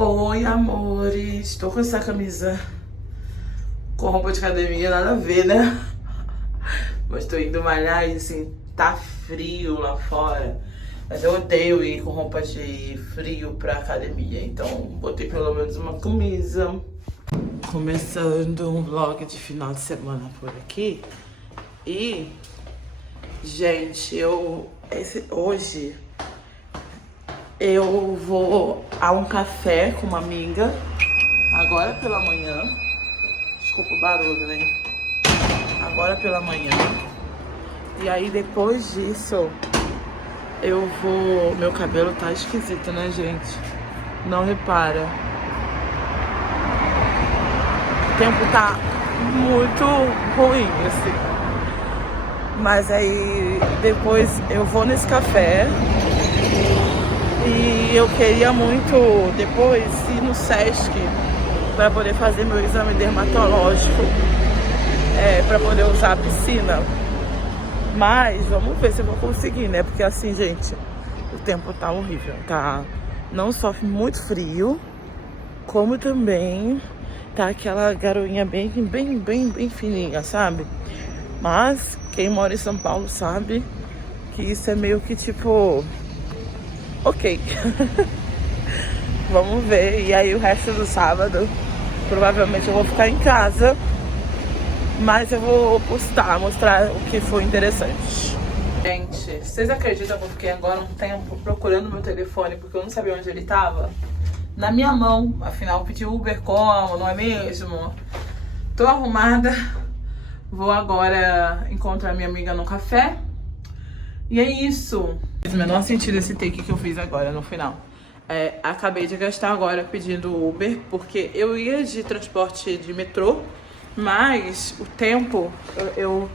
Oi, amores. Tô com essa camisa com roupa de academia, nada a ver, né? Mas tô indo malhar e assim, tá frio lá fora. Mas eu odeio ir com roupa de frio pra academia. Então, botei pelo menos uma camisa. Começando um vlog de final de semana por aqui. E, gente, hoje eu vou a um café com uma amiga, agora pela manhã. Desculpa o barulho, hein? Agora pela manhã. E aí depois disso, eu vou... Meu cabelo tá esquisito, né, gente? Não repara. O tempo tá muito ruim, assim. Mas aí depois eu vou nesse café. E eu queria muito depois ir no Sesc para poder fazer meu exame dermatológico, para poder usar a piscina. Mas vamos ver se eu vou conseguir, né? Porque assim, gente, o tempo tá horrível, tá? Não só muito frio, como também tá aquela garoinha bem fininha, sabe? Mas quem mora em São Paulo sabe que isso é meio que tipo... Ok. Vamos ver. E aí o resto do sábado provavelmente eu vou ficar em casa. Mas eu vou mostrar o que foi interessante. Gente, vocês acreditam que eu fiquei agora um tempo procurando meu telefone porque eu não sabia onde ele tava? Na minha mão, afinal pedi Uber como, não é mesmo? Tô arrumada. Vou agora encontrar minha amiga no café. E é isso. Fez o menor sentido esse take que eu fiz agora no final. Acabei de gastar agora pedindo Uber, porque eu ia de transporte de metrô, mas o tempo, eu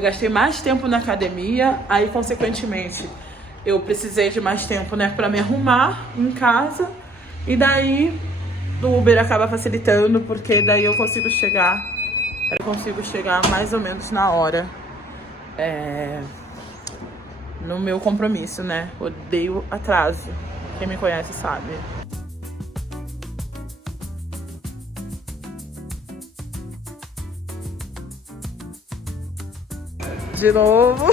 gastei mais tempo na academia, aí consequentemente eu precisei de mais tempo, né, pra me arrumar em casa, e daí o Uber acaba facilitando, porque daí eu consigo chegar mais ou menos na hora. No meu compromisso, né? Odeio atraso. Quem me conhece sabe. De novo.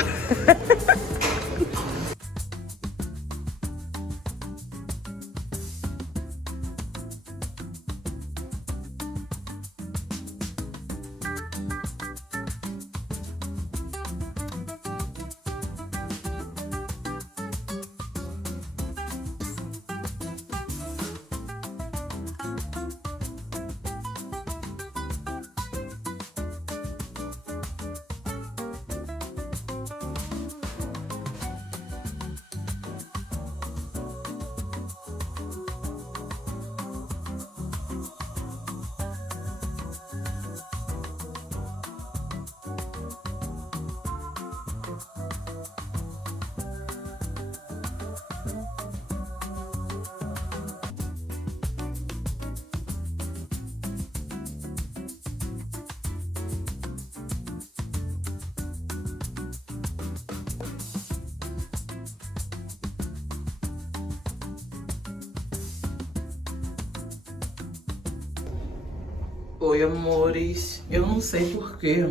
Oi, amores. Eu não sei porquê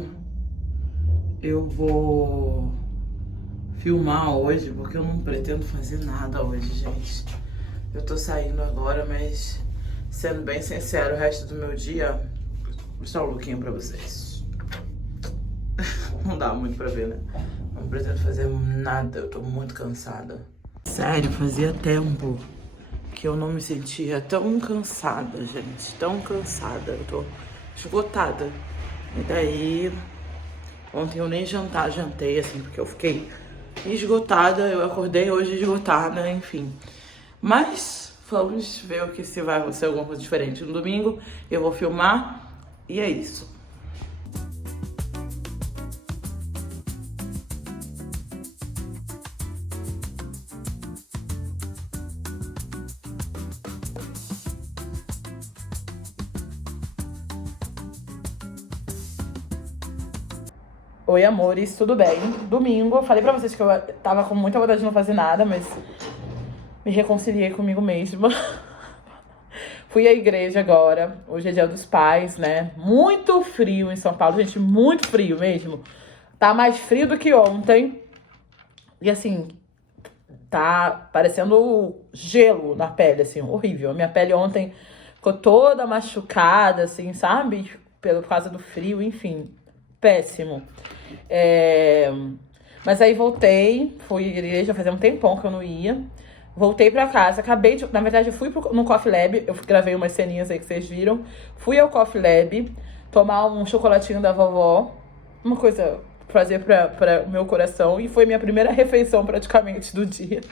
eu vou filmar hoje, porque eu não pretendo fazer nada hoje, gente. Eu tô saindo agora, mas sendo bem sincero, o resto do meu dia... Vou mostrar um lookinho pra vocês. Não dá muito pra ver, né? Não pretendo fazer nada, eu tô muito cansada. Sério, fazia tempo que eu não me sentia tão cansada, gente. Tão cansada. Eu tô esgotada. E daí, ontem eu nem jantei, assim, porque eu fiquei esgotada. Eu acordei hoje esgotada, enfim. Mas vamos ver o que se vai ser alguma coisa diferente. No domingo eu vou filmar e é isso. Oi, amores, tudo bem? Domingo, eu falei pra vocês que eu tava com muita vontade de não fazer nada, mas me reconciliei comigo mesma. Fui à igreja agora. Hoje é Dia dos Pais, né? Muito frio em São Paulo, gente, muito frio mesmo. Tá mais frio do que ontem. E assim, tá parecendo gelo na pele, assim, horrível. A minha pele ontem ficou toda machucada, assim, sabe? Por causa do frio, enfim, péssimo. Mas aí voltei, fui à igreja, fazia um tempão que eu não ia. Voltei pra casa, acabei de... Na verdade, eu fui no Coffee Lab, eu gravei umas ceninhas aí que vocês viram. Fui ao Coffee Lab tomar um chocolatinho da vovó, uma coisa fazer para o meu coração, e foi minha primeira refeição praticamente do dia.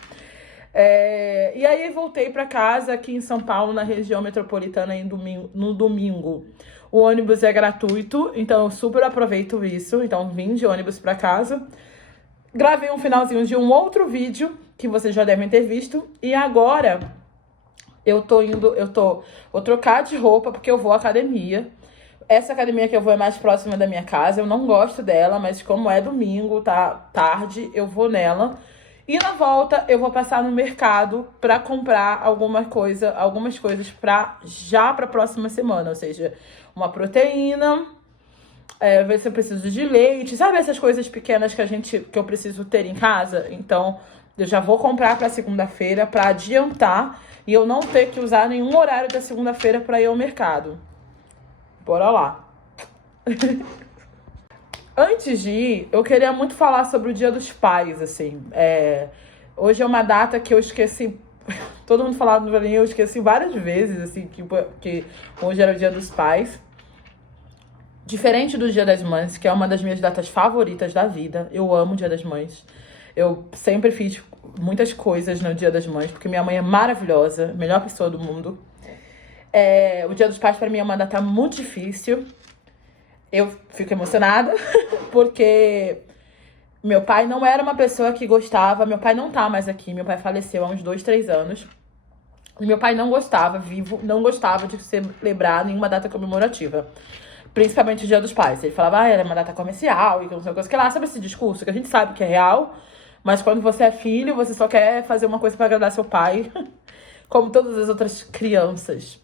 E aí voltei pra casa aqui em São Paulo, na região metropolitana, no domingo. O ônibus é gratuito, então eu super aproveito isso. Então vim de ônibus pra casa. Gravei um finalzinho de um outro vídeo que vocês já devem ter visto. E agora vou trocar de roupa porque eu vou à academia. Essa academia que eu vou é mais próxima da minha casa. Eu não gosto dela, mas como é domingo, tá tarde, eu vou nela. E na volta eu vou passar no mercado pra comprar algumas coisas já pra próxima semana. Ou seja, uma proteína, ver se eu preciso de leite, sabe essas coisas pequenas que eu preciso ter em casa? Então, eu já vou comprar pra segunda-feira pra adiantar e eu não ter que usar nenhum horário da segunda-feira pra ir ao mercado. Bora lá. Antes de ir, eu queria muito falar sobre o Dia dos Pais, assim. Hoje é uma data que eu esqueci. Todo mundo falava no velhinho, eu esqueci várias vezes, assim, que hoje era o Dia dos Pais. Diferente do Dia das Mães, que é uma das minhas datas favoritas da vida. Eu amo o Dia das Mães. Eu sempre fiz muitas coisas no Dia das Mães, porque minha mãe é maravilhosa, melhor pessoa do mundo. O Dia dos Pais, pra mim, é uma data muito difícil. Eu fico emocionada, porque meu pai não era uma pessoa que gostava. Meu pai não tá mais aqui, meu pai faleceu há uns 2, 3 anos. E meu pai não gostava de celebrar nenhuma data comemorativa. Principalmente o Dia dos Pais. Ele falava, era uma data comercial e que não sei o que lá. Sabe esse discurso que a gente sabe que é real, mas quando você é filho, você só quer fazer uma coisa pra agradar seu pai, como todas as outras crianças.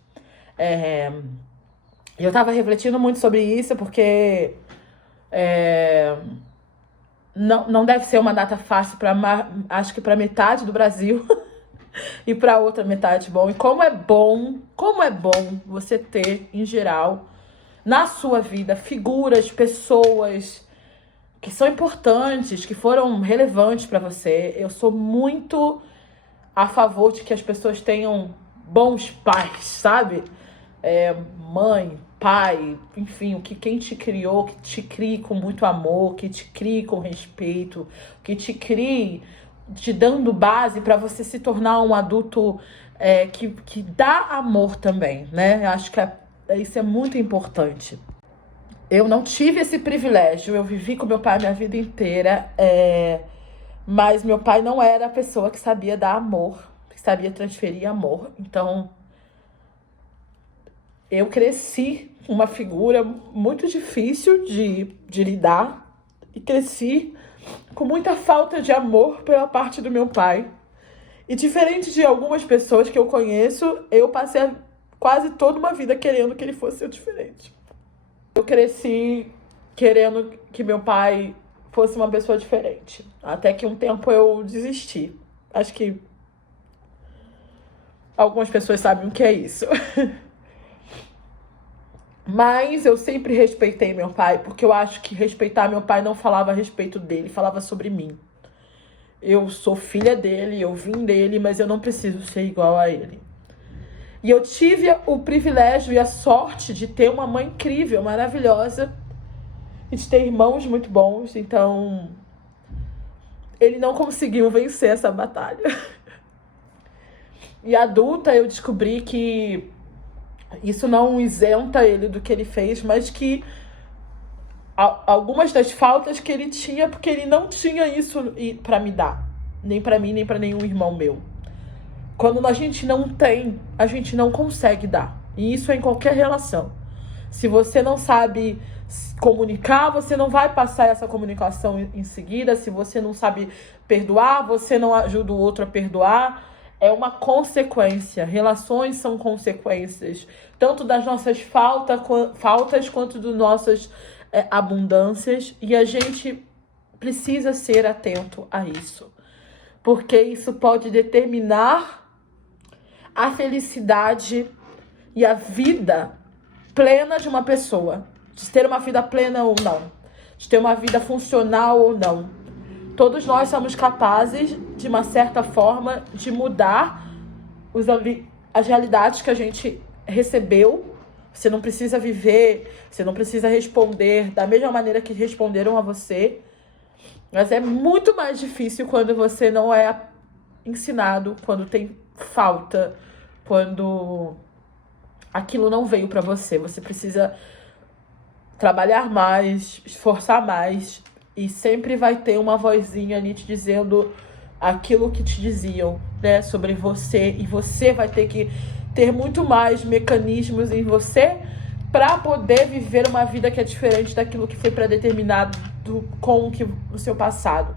Eu tava refletindo muito sobre isso, porque não deve ser uma data fácil acho que pra metade do Brasil e pra outra metade bom. E como é bom você ter, em geral, na sua vida, figuras, pessoas que são importantes, que foram relevantes pra você. Eu sou muito a favor de que as pessoas tenham bons pais, sabe? Mãe, pai, enfim, quem te criou, que te crie com muito amor, que te crie com respeito, que te crie te dando base pra você se tornar um adulto que dá amor também, né? Eu acho que isso é muito importante. Eu não tive esse privilégio, eu vivi com meu pai a minha vida inteira, mas meu pai não era a pessoa que sabia dar amor, que sabia transferir amor. Então, eu cresci com uma figura muito difícil de lidar e cresci com muita falta de amor pela parte do meu pai. E diferente de algumas pessoas que eu conheço, eu passei quase toda uma vida querendo que ele fosse diferente. Eu cresci querendo que meu pai fosse uma pessoa diferente. Até que um tempo eu desisti. Acho que algumas pessoas sabem o que é isso. Mas eu sempre respeitei meu pai, porque eu acho que respeitar meu pai não falava a respeito dele, falava sobre mim. Eu sou filha dele, eu vim dele, mas eu não preciso ser igual a ele. E eu tive o privilégio e a sorte de ter uma mãe incrível, maravilhosa, e de ter irmãos muito bons. Então, ele não conseguiu vencer essa batalha. E adulta, eu descobri que isso não isenta ele do que ele fez, mas que algumas das faltas que ele tinha, porque ele não tinha isso pra me dar. Nem pra mim, nem pra nenhum irmão meu. Quando a gente não tem, a gente não consegue dar. E isso é em qualquer relação. Se você não sabe comunicar, você não vai passar essa comunicação em seguida. Se você não sabe perdoar, você não ajuda o outro a perdoar. é uma consequência. Relações são consequências, tanto das nossas faltas quanto das nossas abundâncias. E a gente precisa ser atento a isso, porque isso pode determinar a felicidade e a vida plena de uma pessoa, de ter uma vida plena ou não, de ter uma vida funcional ou não. Todos nós somos capazes, de uma certa forma, de mudar as realidades que a gente recebeu. Você não precisa viver, você não precisa responder da mesma maneira que responderam a você. Mas é muito mais difícil quando você não é ensinado, quando tem falta, quando aquilo não veio pra você. Você precisa trabalhar mais, esforçar mais, e sempre vai ter uma vozinha ali te dizendo aquilo que te diziam, né, sobre você. E você vai ter que ter muito mais mecanismos em você para poder viver uma vida que é diferente daquilo que foi predeterminado com o seu passado.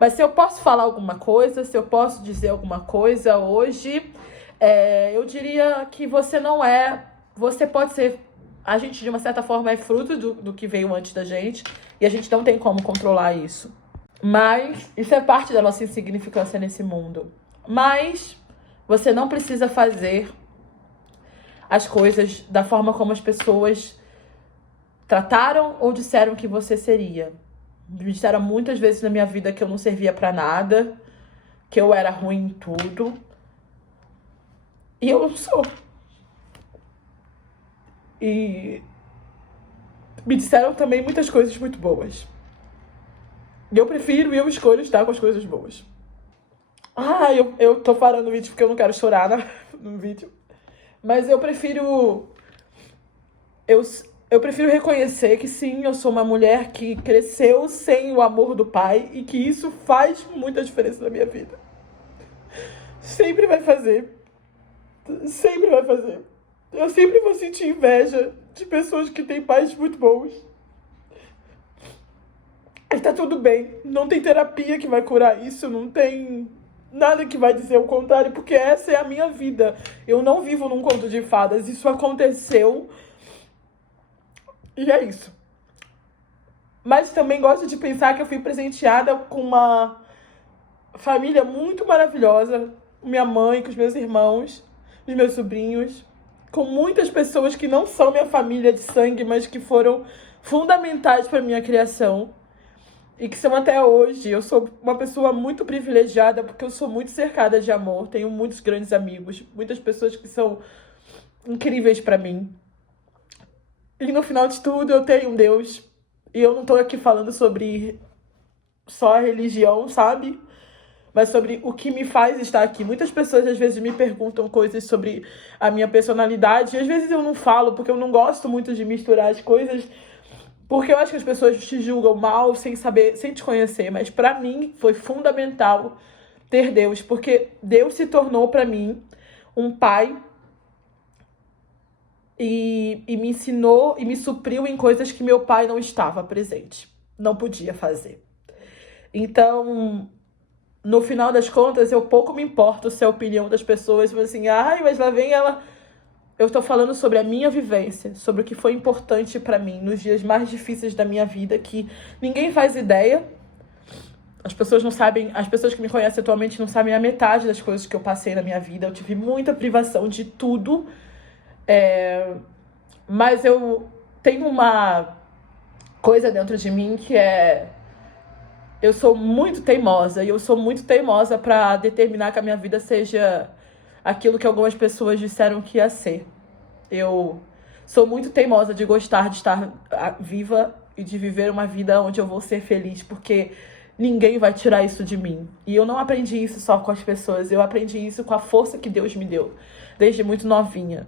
Mas se eu posso falar alguma coisa, se eu posso dizer alguma coisa hoje, eu diria que você não é... Você pode ser... A gente, de uma certa forma, é fruto do que veio antes da gente, e a gente não tem como controlar isso. Mas isso é parte da nossa insignificância nesse mundo. Mas você não precisa fazer as coisas da forma como as pessoas trataram ou disseram que você seria. Me disseram muitas vezes na minha vida que eu não servia pra nada, que eu era ruim em tudo. E eu não sou. E me disseram também muitas coisas muito boas. E eu prefiro e eu escolho estar com as coisas boas. Eu tô parando o vídeo porque eu não quero chorar no vídeo. Mas eu prefiro... Eu prefiro reconhecer que sim, eu sou uma mulher que cresceu sem o amor do pai e que isso faz muita diferença na minha vida. Sempre vai fazer. Sempre vai fazer. Eu sempre vou sentir inveja de pessoas que têm pais muito bons. E tá tudo bem. Não tem terapia que vai curar isso, não tem nada que vai dizer o contrário, porque essa é a minha vida. Eu não vivo num conto de fadas. Isso aconteceu. E é isso. Mas também gosto de pensar que eu fui presenteada com uma família muito maravilhosa. Minha mãe, com os meus irmãos, os meus sobrinhos, com muitas pessoas que não são minha família de sangue, mas que foram fundamentais para minha criação. E que são até hoje. Eu sou uma pessoa muito privilegiada, porque eu sou muito cercada de amor. Tenho muitos grandes amigos, muitas pessoas que são incríveis para mim. E no final de tudo, eu tenho um Deus. E eu não tô aqui falando sobre só a religião, sabe? Mas sobre o que me faz estar aqui. Muitas pessoas, às vezes, me perguntam coisas sobre a minha personalidade. E, às vezes, eu não falo, porque eu não gosto muito de misturar as coisas. Porque eu acho que as pessoas te julgam mal, sem saber, sem te conhecer. Mas, pra mim, foi fundamental ter Deus. Porque Deus se tornou, pra mim, um pai. E me ensinou e me supriu em coisas que meu pai não estava presente. Não podia fazer. Então, no final das contas, eu pouco me importo se a opinião das pessoas foi assim, mas lá vem ela. Eu tô falando sobre a minha vivência, sobre o que foi importante pra mim nos dias mais difíceis da minha vida, que ninguém faz ideia. As pessoas não sabem, as pessoas que me conhecem atualmente não sabem a metade das coisas que eu passei na minha vida. Eu tive muita privação de tudo. Mas eu tenho uma coisa dentro de mim que é... Eu sou muito teimosa, e eu sou muito teimosa pra determinar que a minha vida seja aquilo que algumas pessoas disseram que ia ser. Eu sou muito teimosa de gostar de estar viva e de viver uma vida onde eu vou ser feliz, porque ninguém vai tirar isso de mim. E eu não aprendi isso só com as pessoas, eu aprendi isso com a força que Deus me deu, desde muito novinha.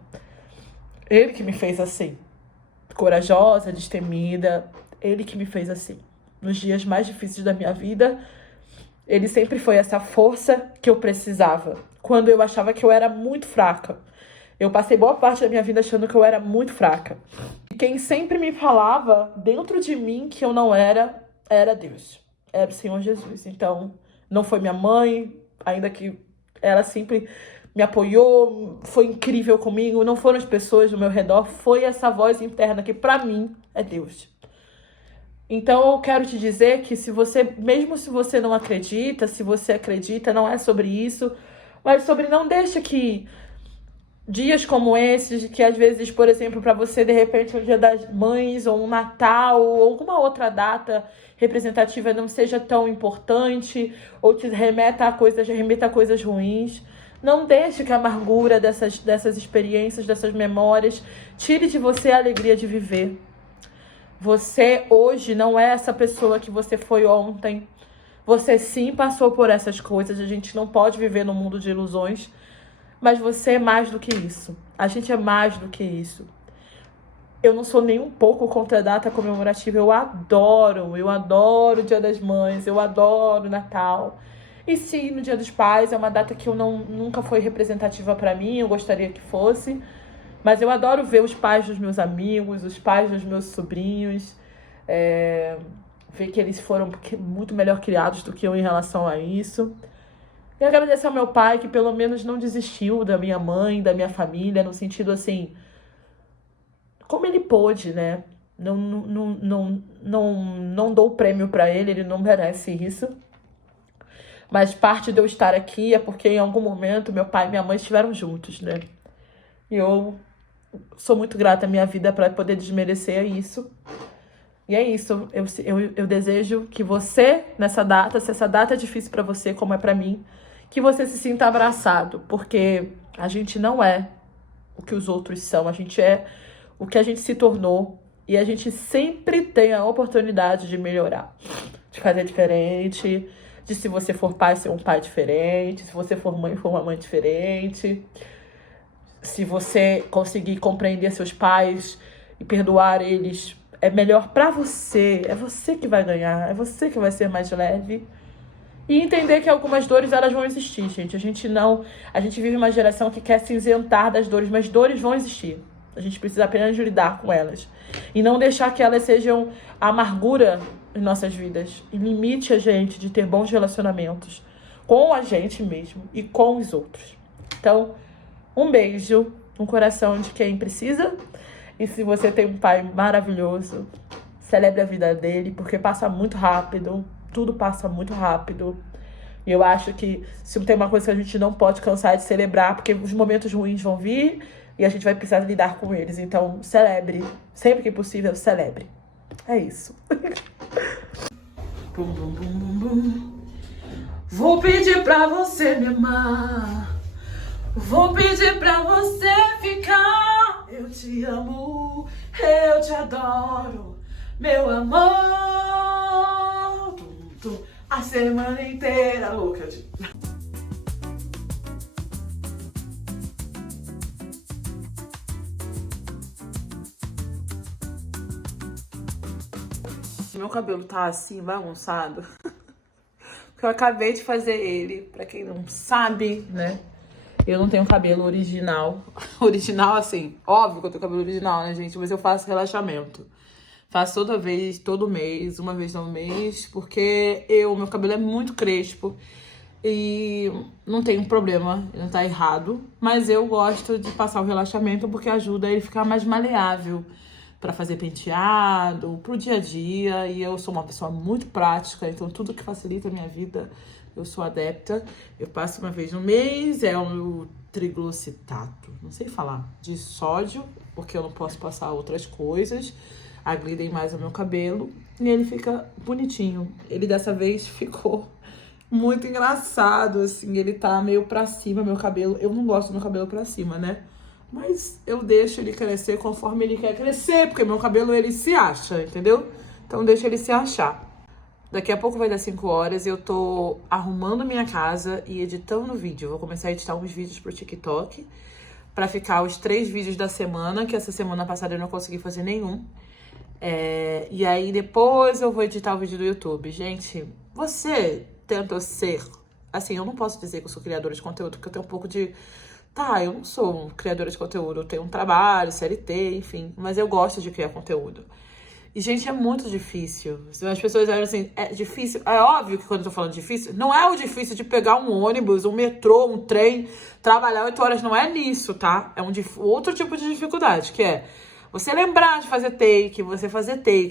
Ele que me fez assim, corajosa, destemida, ele que me fez assim. Nos dias mais difíceis da minha vida, ele sempre foi essa força que eu precisava. Quando eu achava que eu era muito fraca. Eu passei boa parte da minha vida achando que eu era muito fraca. E quem sempre me falava dentro de mim que eu não era Deus. Era o Senhor Jesus. Então, não foi minha mãe, ainda que ela sempre me apoiou, foi incrível comigo. Não foram as pessoas do meu redor, foi essa voz interna que pra mim é Deus. Então eu quero te dizer que mesmo se você não acredita, se você acredita, não é sobre isso, mas sobre não deixa que dias como esses, que às vezes, por exemplo, para você, de repente, um Dia das Mães, ou um Natal, ou alguma outra data representativa não seja tão importante, ou te remeta a coisas ruins. Não deixe que a amargura dessas experiências, dessas memórias, tire de você a alegria de viver. Você hoje não é essa pessoa que você foi ontem. Você sim passou por essas coisas. A gente não pode viver num mundo de ilusões. Mas você é mais do que isso. A gente é mais do que isso. Eu não sou nem um pouco contra a data comemorativa. Eu adoro o Dia das Mães. Eu adoro o Natal. E sim, no Dia dos Pais é uma data que nunca foi representativa para mim. Eu gostaria que fosse. Mas eu adoro ver os pais dos meus amigos, os pais dos meus sobrinhos, ver que eles foram muito melhor criados do que eu em relação a isso. E agradecer ao meu pai que pelo menos não desistiu da minha mãe, da minha família, no sentido assim, como ele pôde, né? Não dou prêmio pra ele não merece isso. Mas parte de eu estar aqui é porque em algum momento meu pai e minha mãe estiveram juntos, né? E eu sou muito grata à minha vida para poder desmerecer isso. E é isso. Eu desejo que você, nessa data, se essa data é difícil para você, como é para mim, que você se sinta abraçado. Porque a gente não é o que os outros são. A gente é o que a gente se tornou. E a gente sempre tem a oportunidade de melhorar. De fazer diferente. De se você for pai, ser um pai diferente. Se você for uma mãe diferente. Se você conseguir compreender seus pais e perdoar eles, é melhor pra você. É você que vai ganhar. É você que vai ser mais leve. E entender que algumas dores, elas vão existir, gente. A gente vive uma geração que quer se isentar das dores, mas dores vão existir. A gente precisa apenas lidar com elas. E não deixar que elas sejam a amargura em nossas vidas. E limite a gente de ter bons relacionamentos com a gente mesmo e com os outros. Então, um beijo no coração de quem precisa. E se você tem um pai maravilhoso, celebre a vida dele, porque passa muito rápido. Tudo passa muito rápido. E eu acho que se tem uma coisa que a gente não pode cansar de celebrar, porque os momentos ruins vão vir e a gente vai precisar lidar com eles. Então, celebre. Sempre que possível, celebre. É isso. Bum, bum, bum, bum, bum. Vou pedir pra você me amar. Vou pedir pra você ficar. Eu te amo, eu te adoro, meu amor. Tum, tum, a semana inteira, louca. Meu cabelo tá assim, bagunçado. Porque eu acabei de fazer ele. Pra quem não sabe, né? Eu não tenho cabelo original. Original, assim, óbvio que eu tenho cabelo original, né, gente? Mas eu faço relaxamento. Faço toda vez, todo mês, uma vez no mês, porque meu cabelo é muito crespo e não tem problema, não tá errado. Mas eu gosto de passar o relaxamento porque ajuda ele a ficar mais maleável pra fazer penteado, pro dia a dia. E eu sou uma pessoa muito prática, então tudo que facilita a minha vida, eu sou adepta. Eu passo uma vez no mês, é o triglicitato, não sei falar, de sódio, porque eu não posso passar outras coisas, agridem mais o meu cabelo, e ele fica bonitinho. Ele dessa vez ficou muito engraçado, assim, ele tá meio pra cima, meu cabelo. Eu não gosto do meu cabelo pra cima, né? Mas eu deixo ele crescer conforme ele quer crescer, porque meu cabelo, ele se acha, entendeu? Então deixa ele se achar. Daqui a pouco vai dar 5 horas e eu tô arrumando minha casa e editando vídeo. Eu vou começar a editar uns vídeos pro TikTok pra ficar os 3 vídeos da semana, que essa semana passada eu não consegui fazer nenhum. E aí depois eu vou editar o vídeo do YouTube. Gente, você tenta ser... Assim, eu não posso dizer que eu sou criadora de conteúdo, porque eu tenho um pouco de... Tá, eu não sou criadora de conteúdo, eu tenho um trabalho, CLT, enfim. Mas eu gosto de criar conteúdo. E, gente, é muito difícil. As pessoas acham assim, é difícil. É óbvio que quando eu tô falando difícil, não é o difícil de pegar um ônibus, um metrô, um trem, trabalhar 8 horas. Não é nisso, tá? É outro tipo de dificuldade, que é você lembrar de fazer take,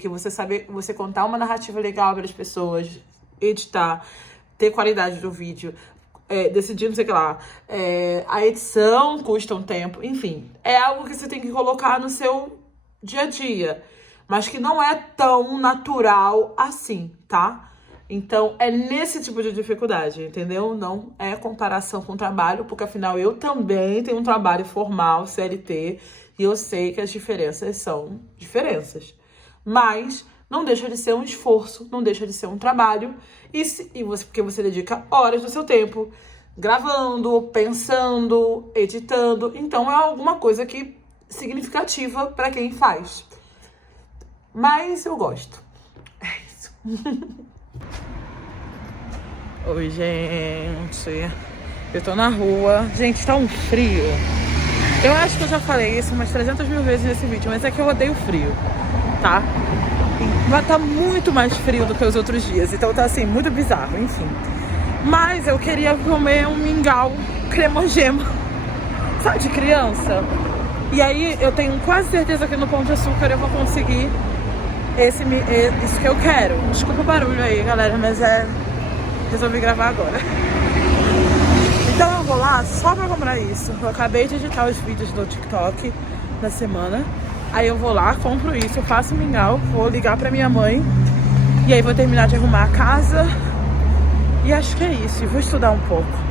você saber, você contar uma narrativa legal para as pessoas, editar, ter qualidade do vídeo, decidir não sei o que lá. A edição custa um tempo, enfim. É algo que você tem que colocar no seu dia a dia, mas que não é tão natural assim, tá? Então, é nesse tipo de dificuldade, entendeu? Não é comparação com o trabalho, porque afinal eu também tenho um trabalho formal, CLT, e eu sei que as diferenças são diferenças. Mas não deixa de ser um esforço, não deixa de ser um trabalho, porque você dedica horas do seu tempo gravando, pensando, editando. Então, é alguma coisa que significativa para quem faz. Mas eu gosto. É isso. Oi, gente. Eu tô na rua. Gente, tá um frio. Eu acho que eu já falei isso umas 300 mil vezes nesse vídeo, mas é que eu odeio frio, tá? Mas tá muito mais frio do que os outros dias. Então tá assim, muito bizarro, enfim. Mas eu queria comer um mingau cremogema, sabe, de criança? E aí eu tenho quase certeza que no Pão de Açúcar eu vou conseguir isso que eu quero. Desculpa o barulho aí, galera, mas resolvi gravar agora. Então eu vou lá só pra comprar isso. Eu acabei de editar os vídeos do TikTok da semana. Aí eu vou lá, compro isso, eu faço mingau, vou ligar pra minha mãe. E aí vou terminar de arrumar a casa. E acho que é isso. E vou estudar um pouco.